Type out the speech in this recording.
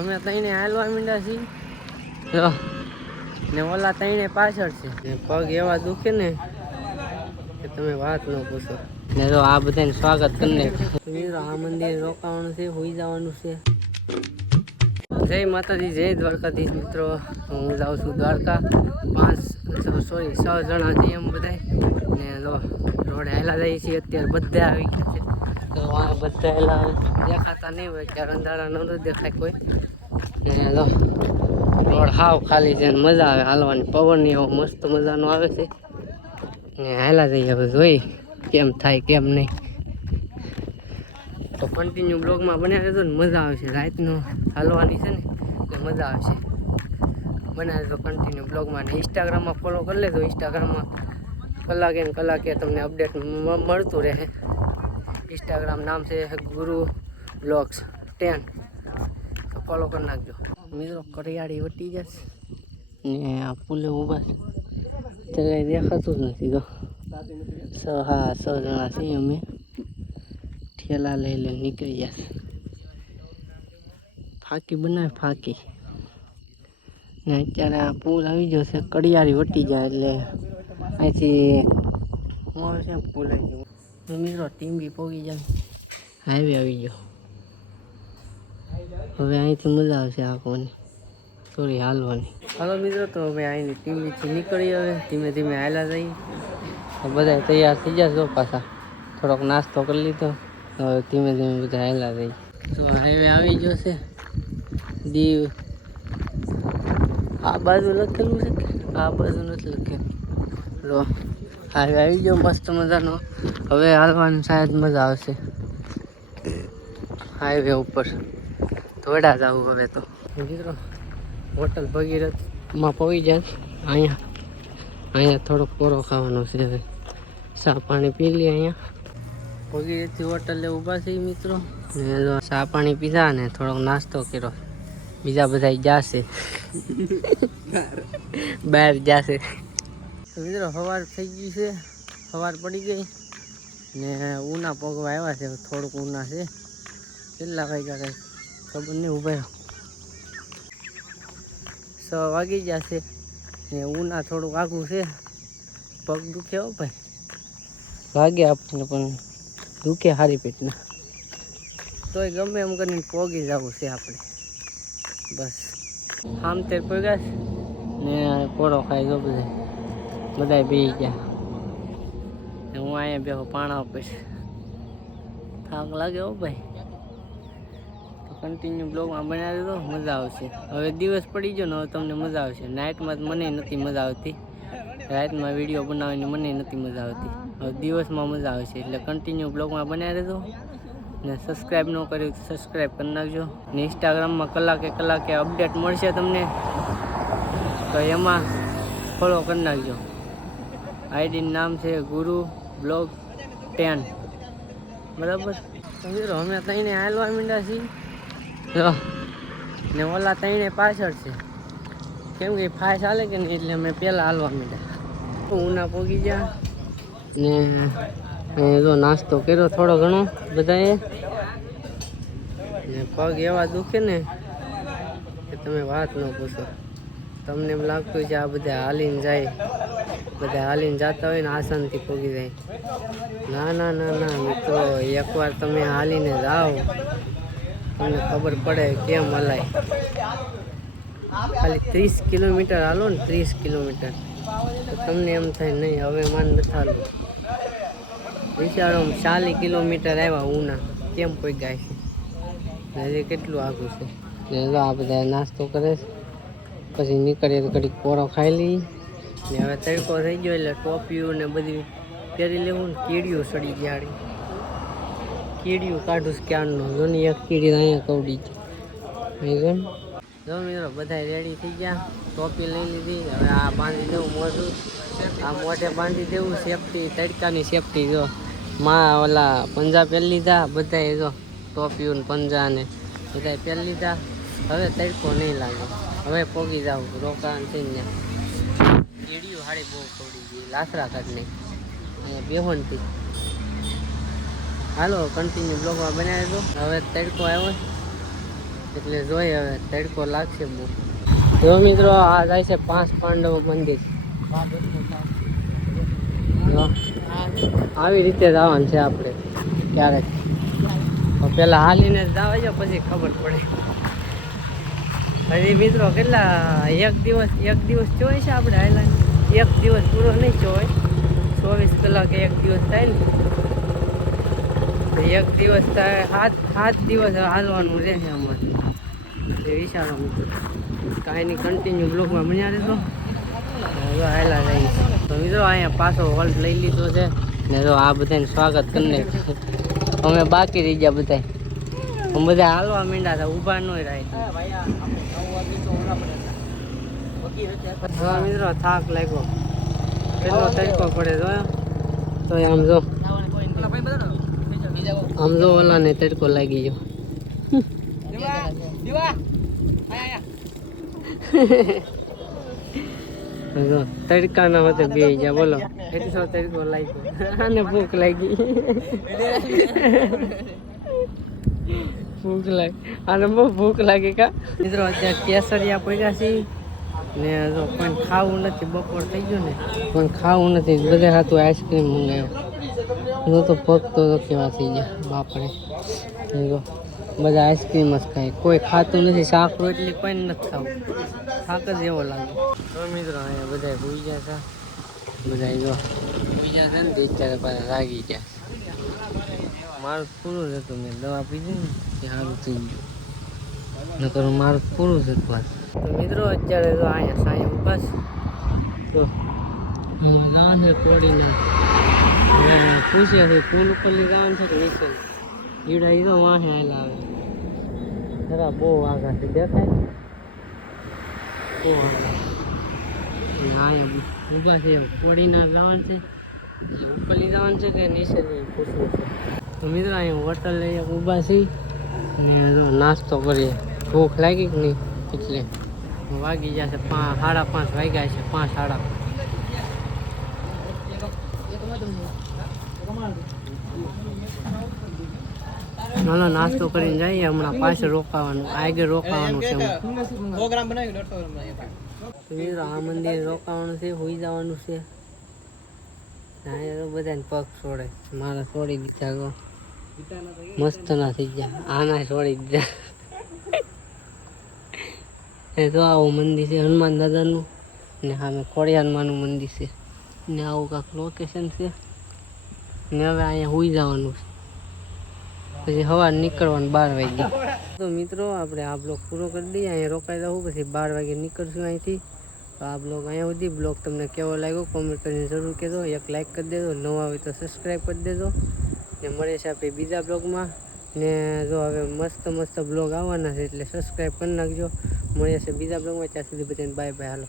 અમે તઈને હાલવા માંડ્યા છીએ જો ને ઓલા તઈને પાછળ છે ને પગ એવા દુખે ને કે તમે વાત ન પૂછો ને જો આ બધાને સ્વાગત કરીને આ મંદિર રોકાવાનું છે હોઈ જવાનું છે જય માતાજી જય દ્વારકાધીશ મિત્રો હું જાઉં છું દ્વારકા 6 જણા છે એમ બધા ને જો રોડે હાલા જઈએ છીએ અત્યારે બધા આવી ગયા છે તો આ બધા હેલા દેખાતા નહીં હોય ત્યારે અંધારા ન દેખાય કોઈ ને જો રોડ હાવ ખાલી છે મજા આવે હાલવાની પવન એવો મસ્ત મજાનો આવે છે ને હાલા જઈએ હવે જોઈ કેમ થાય કેમ નહીં તો કન્ટિન્યુ બ્લોગમાં બન્યા રહેજો ને મજા આવશે રાતનો હાલવાની છે ને એટલે મજા આવશે બનાવે તો કન્ટિન્યુ બ્લોગમાં ને ઇન્સ્ટાગ્રામમાં ફોલો કરી લેજો ઇન્સ્ટાગ્રામમાં કલાકે તમને અપડેટ મળતું રહે ઇન્સ્ટાગ્રામ નામ છે ગુરુ બ્લોગ્સ 10 તો ફોલો કરી નાખજો મિત્રો કરિયાળી વટી જશે ને આ પુલે ઊભા છે તે દેખાતું જ નથી તો 6 જણા છીએ અમે ઠેલા લઈ નીકળી જશે ફાકી બનાવે ફાકી ને અત્યારે આ પુલ આવી ગયો છે કડિયાળી વટી જાય એટલે અહીંથી મોર છે પુલ આવી ગયો મિત્રો ટીમ બી પોગી જાય હાઈવે આવી ગયો હવે અહીંથી મજા આવશે આંખોની થોડી હાલવાની હાલો મિત્રો તો હવે અહીંની ટીમથી નીકળી હવે ધીમે ધીમે હાલા જઈએ તો બધા તૈયાર થઈ જશો પાછા થોડોક નાસ્તો કરી લીધો હવે ધીમે ધીમે બધા હાલા જઈએ તો હાઈવે આવી ગયો છે દીવ આ બાજુ લખેલું છે કે આ બાજુ નથી લખેલું લો હાઈવે આવી ગયો મસ્ત મજાનો હવે હાલવાની શાયદ મજા આવશે હાઈવે ઉપર થોડા જવું હવે તો મિત્રો હોટલ ભગીરથમાં પહોંચી જાય અહીંયા થોડોક કોરો ખાવાનો છે હવે ચા પાણી પી લઈએ અહીંયા ભગીરથથી હોટલે ઊભા છે મિત્રો ને ચા પાણી પીધા ને થોડોક નાસ્તો કર્યો બીજા બધા જશે બહાર જશે મિત્રો સવાર થઈ ગયું છે સવાર પડી ગઈ ને ઉના પગવા આવ્યા છે થોડુંક ઉના છે કેટલા વાગ્યા કંઈ ખબર નહીં ઊભા 6 વાગી જશે ને ઉના થોડુંક આઘું છે પગ દુખે હો ભાઈ વાગે આપણને પણ દુખે હારી પેટના તોય ગમે એમ કરીને પોગી જવું છે આપણે બસ આમ તે પગ્યા ને કોરો ખાઈ જો બધા બી ગયા ને હું અહીંયા બેહો પાણા પછી થાક લાગે હો ભાઈ કન્ટિન્યુ બ્લોગમાં બનાવી દો મજા આવશે હવે દિવસ પડી ગયો ને હવે તમને મજા આવશે નાઇટમાં મને નથી મજા આવતી રાતમાં વિડીયો બનાવવાની મને નથી મજા આવતી હવે દિવસમાં મજા આવશે એટલે કન્ટિન્યુ બ્લોગમાં બનાવી દેજો ને સબસ્ક્રાઈબ ન કર્યું તો સબસ્ક્રાઈબ કરી નાખજો ને ઇન્સ્ટાગ્રામમાં કલાકે અપડેટ મળશે તમને તો એમાં ફોલો કરી નાખજો આઈડીનું નામ છે ગુરુ બ્લોગ 10 બરાબર મિત્રો અમે તઈને હાલવા માંડ્યા છીએ ને ઓલા તઈને પાછળ છે કેમ કે ફાય ચાલે કે નહીં એટલે અમે પહેલાં હાલવા માંડ્યા ઉના પોગી ગયા ને જો નાસ્તો કર્યો થોડો ઘણો બધાએ ને પગ એવા દુખે ને કે તમે વાત ન પૂછો તમને એમ લાગતું છે આ બધા હાલીને જાય બધા હાલીને જતા હોય ને આસાનથી પોગી જાય ના મિત્રો એકવાર તમે હાલીને જાઓ તમને ખબર પડે કેમ હલાય ખાલી 30 કિલોમીટર હાલો ને 30 કિલોમીટર તો તમને એમ થાય નહીં હવે માન નથી હાલવું વિચારો 40 કિલોમીટર આવ્યા ઉના કેમ કોઈ ગાય છે હજી કેટલું આગું છે ને આ બધા નાસ્તો કરે છે પછી નીકળીએ તો ઘડીક કોરો ખાઈ લઈ ને હવે તડકો થઈ ગયો એટલે ટોપિયું ને બધી પહેરી લેવું ને કીડીઓ સડી ગયા કીડીયું કાઢું ક્યારનો જોની એક કીડી અહીંયા કવડી છે જો મિત્રો બધા રેડી થઈ ગયા ટોપી લઈ લીધી હવે આ બાંધી દેવું મોઢું આ મોઢે બાંધી દેવું સેફટી તડકાની સેફટી જો માં ઓલા પંજા પહેરી લીધા બધાએ જો ટોપીયું પંજા ને બધા પહેરી લીધા હવે તડકો નહીં લાગે હવે પોગી જાવ રોકાણ થઈને કીડીયું હાડી બહુ કવડી ગઈ લાસરા કાઢ નહીં અહીંયા બેહોનથી હાલો કન્ટિન્યુ બ્લોગમાં બનાવી દો હવે તડકો આવ્યો એટલે જોઈએ હવે તડકો લાગશે બહુ. જો મિત્રો આ જાય છે 5 પાંડવ મંદિર. આવી રીતે જવાનું છે આપણે ક્યારેક. પેલા હાલીને જવા પછી ખબર પડે. હજી મિત્રો કેટલા એક દિવસ જોઈ છે આપણે હાઈલાન્ડ. એક દિવસ પૂરો નહીં જોય, 24 કલાક એક દિવસ થાય ને. એક દિવસ થાય 7 દિવસ હાલવાનું રહે અમારે. એ વિચારો મિત્રો કાંઈ નહીં, કન્ટિન્યુ બ્લોગમાં બન્યા રહેતો. હાલા જાય તો મિત્રો અહીંયા પાછો હોલ્ટ લઈ લીધો છે ને. જો આ બધાને સ્વાગત કરીને અમે બાકી રહી ગયા બધા. અમે બધા હાલવા માંડ્યા હતા, ઊભા ન રહે. હા મિત્રો થાક લાગ્યો, કેટલો તડકો પડે તો આમ જો ઓલાને તડકો લાગી ગયો. તડકાના હોતે બે ગયા બોલો, એટલો તડકો લાગ્યો. આને ભૂખ લાગી, આને બહુ ભૂખ લાગી કા મિત્રો. અત્યારે કેસરિયા પડ્યા છે ને, જો કોઈ ખાવું નથી, બપોર થઈ ગયો ને પણ ખાવું નથી. બધા હાથું આઈસ્ક્રીમ મંગાવ્યો. જો તો પગ તો કેવા થઈ ગયા બાપરે. જો બધા આઈસ્ક્રીમ જ ખાય, કોઈ ખાતું નથી. શાક રોટલી કોઈ નથી ખાવું, શાક જ એવો લાગે. તો મિત્રો અહીંયા બધા ભૂઈ ગયા હતા, બધા જો ભૂઈ ગયા હતા ને તે અત્યારે પાછા લાગી ગયા. મારું પૂરું જ હતું, મેં દવા પીધી ને તે સારું થઈ ગયું, નકર મારું પૂરું જ હતું. તો મિત્રો અત્યારે તો અહીંયા સાંઈ ઉભા તો જવાનું છે કોડીના. પૂછ્યા છે પુલ ઉપર જવાનું છે કે નીચે. ઈડા ઈડો વાહે આવેલા આવે જરા બહુ આગળ છે, દેખાય બહુ આગળ. અહીંયા ઊભા છે, કોડીના જવાનું છે, ઉપર જવાનું છે કે નીચે પૂછવું છે. તો મિત્રો અહીંયા હોટલ લઈએ ઊભા છીએ ને નાસ્તો કરીએ. ભૂખ લાગી કે નહીં એટલે વાગી જશે 5:30 વાગ્યા છે, 5 સાડા. નાનો નાસ્તો કરીને જઈએ. હમણાં પાછળ રોકાવાનું, આગળ રોકાવાનું છે. મિત્રો આ મંદિર રોકાવાનું છે, હોઈ જવાનું છે. અહીંયા બધાને પગ છોડે, મારા છોડી દીધા ગો મસ્ત ના થઈ ગયા. આના છોડી દીધા. એ તો આવું મંદિર છે હનુમાન દાદાનું ને સામે ખોડિયારમાંનું મંદિર છે ને આવું કાંક લોકેશન છે ને. હવે અહીંયા હોઈ જવાનું છે, પછી સવારે નીકળવાનું 12 વાગે. તો મિત્રો આપણે આ બ્લોગ પૂરો કરી દઈએ, અહીંયા રોકાઈ જવું, પછી 12 વાગે નીકળશું અહીંથી. તો આ બ્લોગ અહીંયા સુધી. બ્લોગ તમને કેવો લાગ્યો કોમેન્ટ કરીને જરૂર કહેજો. એક લાઇક કરી દેજો, નવા હોય તો સબસ્ક્રાઈબ કરી દેજો ને. મળે છે આપણે બીજા બ્લોગમાં ને. જો હવે મસ્ત બ્લોગ આવવાના છે એટલે સબસ્ક્રાઈબ કરી નાખજો. મળે છે બીજા બ્લોગમાં, ત્યાં સુધી બધાને બાય બાય. હાલો.